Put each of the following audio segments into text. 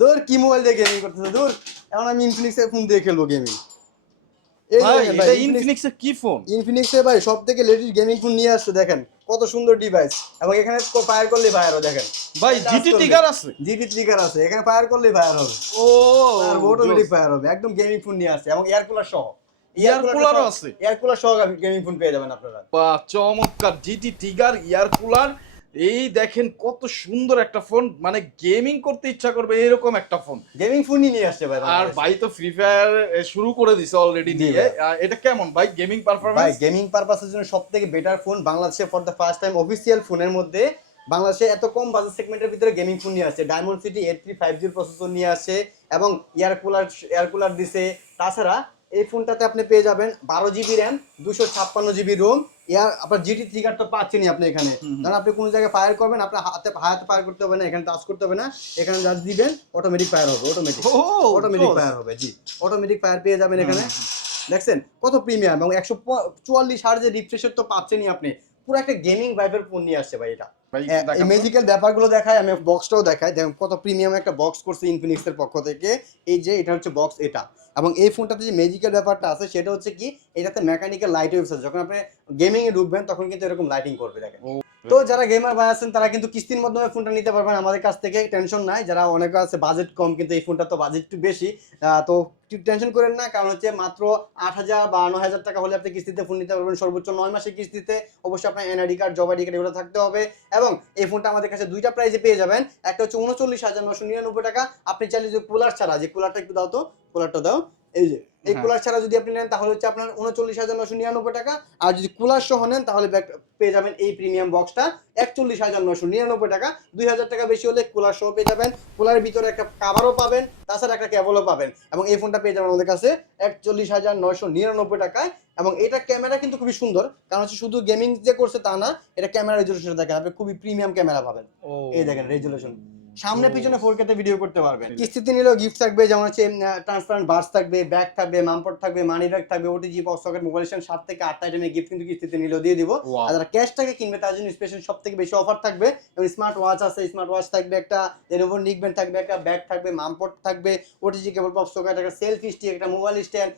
দূর কি মোবাইল দিয়ে গেমিং করতেছে দূর, এখন আমি ইনফিনিক্স এর ফোন দিয়ে খেলবো গেমিং। এই ভাই দেখেন এটা ইনফিনিক্স এর কি ফোন? ইনফিনিক্স এর ভাই সব থেকে লেটেস্ট গেমিং ফোন নিয়ে আসছে, দেখেন কত সুন্দর ডিভাইস। এবং এখানে ফায়ার করলে ফায়ারও দেখেন ভাই জিটি ট্রিগার আছে, জিটি ট্রিগার আছে, এখানে ফায়ার করলে ফায়ার হবে, ও আর অটোমেটিক ফায়ার হবে, একদম গেমিং ফোন নিয়ে আসছে এবং এয়ার কুলার সহ। এয়ার কুলারও আছে, এয়ার কুলার সহ গেমিং ফোন পেয়ে যাবেন আপনারা। বাহ চমৎকার, জিটি ট্রিগার এয়ার কুলার। এই দেখেন কত সুন্দর একটা ফোন, মানে গেমিং করতে ইচ্ছা করবে এরকম একটা ফোন। গেমিং ফোনই নিয়ে আসছে ভাই। আর ভাই তো ফ্রি ফায়ার শুরু করে দিছে অলরেডি নিয়ে। এটা কেমন ভাই গেমিং পারফরম্যান্স? ভাই গেমিং পারপাসের জন্য সবথেকে বেটার ফোন বাংলাদেশে for the first time official ফোনের মধ্যে বাংলাদেশে এত কম বাজেট সেগমেন্টের ভিতরে গেমিং ফোন নিয়ে আসছে। ডায়মন্ড সিটি 8350 প্রসেসর নিয়ে আসছে এবং এয়ার কুলার দিছে। তাছাড়া এই ফোনটাতে আপনি পেয়ে যাবেন 12 GB র্যাম, 256 GB রোম, আপনার জিটি ট্রিগার তো পাচ্ছেনই আপনি এখানে। কারণ আপনি কোনো জায়গায় ফায়ার করবেন, আপনার হাতে ফায়ার করতে হবে না, এখানে টাচ করতে হবে না, এখানে যা দিবেন অটোমেটিক ফায়ার হবে, অটোমেটিক ফায়ার হবে। জি, অটোমেটিক ফায়ার পেয়ে যাবেন এখানে। দেখছেন কত প্রিমিয়াম, এবং 144 হার্জের রিফ্রেশর তো পাচ্ছেনই আপনি। পুরো একটা গেমিং ভাইবের ফোন নিয়ে আসছে ভাই এটা। এই ম্যাজিক্যাল ব্যাপারগুলো দেখায়, আমি বক্সটাও দেখাই, দেখুন কত প্রিমিয়াম একটা বক্স করছে ইনফিনিক্স এর পক্ষ থেকে। এই যে এটা হচ্ছে বক্স এটা, এবং এই ফোনটাতে যে ম্যাজিক্যাল ব্যাপারটা আছে সেটা হচ্ছে কি, এটাতে মেকানিক্যাল লাইট ওয়েভস আছে, যখন আপনি গেমিং এ ঢুকবেন তখন কিন্তু এরকম লাইটিং করবে দেখেন। তো যারা গেমার ভাই আছেন তারা কিন্তু কিস্তির মাধ্যমে ফোনটা নিতে পারবেন আমাদের কাছ থেকে, টেনশন নাই। যারা অনেকে আছে বাজেট কম, কিন্তু এই ফোনটা তো বাজেট একটু বেশি, তো টেনশন করেন না, কারণ হচ্ছে মাত্র 8,000 বা 9,000 টাকা হলে আপনি কিস্তিতে ফোন নিতে পারবেন, সর্বোচ্চ 9 মাসের কিস্তিতে। অবশ্যই আপনার NID card, job ID card এগুলো থাকতে হবে। এবং এই ফোনটা আমাদের কাছে দুইটা প্রাইসে পেয়ে যাবেন, একটা হচ্ছে 39,999 টাকা। আপনি চাইলে যে কুলার ছাড়া, যে কুলারটা একটু দাও তো, কুলারটা দাও, এই যে এই কুলার ছাড়া যদি আপনি নেন তাহলে হচ্ছে আপনার 39,999 টাকা। আর যদি কুলার সহ নেন তাহলে পেয়ে যাবেন এই প্রিমিয়াম বক্সটা 41,999 টাকা। 2,000 টাকা বেশি হলে কুলার সহ পেয়ে যাবেন, কুলারের ভিতরে একটা কাভারও পাবেন, তাছাড়া একটা কেবলও পাবেন। এবং এই ফোনটা পেয়ে যাবেন আমাদের কাছে 41,999 টাকায়। এবং এটা ক্যামেরা কিন্তু খুবই সুন্দর, কারণ হচ্ছে শুধু গেমিং যে করছে তা না, এটা ক্যামেরা রেজুলেশন দেখেন আপনি, খুবই প্রিমিয়াম ক্যামেরা পাবেন। এই দেখেন রেজুলেশন, সামনে পিছনে 4K তে ভিডিও করতে পারবেন। কিস্তিতে নিলেও গিফট থাকবে, যেমন হচ্ছে ট্রান্সপারেন্ট বার্স থাকবে, ব্যাগ থাকবে, মামপট থাকবে, মানি ব্যাগ থাকবে, OTG pox socket, mobile stand, 7 থেকে 8টা আইটেমের গিফট কিন্তু কিস্তিতে নিলেও দিয়ে দিব। আর যারা ক্যাশ টাকা কিনবে তার জন্য স্পেশাল সব থেকে বেশি অফার থাকবে। এবং স্মার্ট ওয়াচ আছে, স্মার্ট ওয়াচ থাকবে, একটা Lenovo নিকব্যান্ড থাকবে, একটা ব্যাগ থাকবে, মামপট থাকবে, ওটিজি কেবল পক্স সকেট, একটা সেলফি স্টিক, একটা মোবাইল স্ট্যান্ড,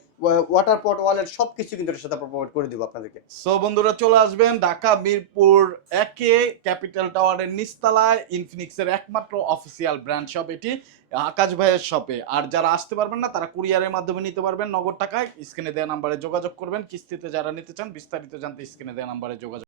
ওয়াটার পট, ওয়ালেট, সবকিছু কিন্তু এর সাথে প্রোভাইড করে দিব আপনাদেরকে। সো বন্ধুরা চলে আসবেন ঢাকা মিরপুর 1-এ ক্যাপিটাল টাওয়ারের নিচতলায় ইনফিনিক্সের একমাত্র অফিসিয়াল ব্র্যান্ড শপ এটি, আকাশ ভাইয়ের শপে। আর যারা আসতে পারবেন না তারা কুরিয়ারের মাধ্যমে নিতে পারবেন নগদ টাকায়। স্ক্রিনে দেওয়া নাম্বারে যোগাযোগ করবেন। কিস্তিতে যারা নিতে চান বিস্তারিত জানতে স্ক্রিনে দেওয়া নাম্বারে যোগাযোগ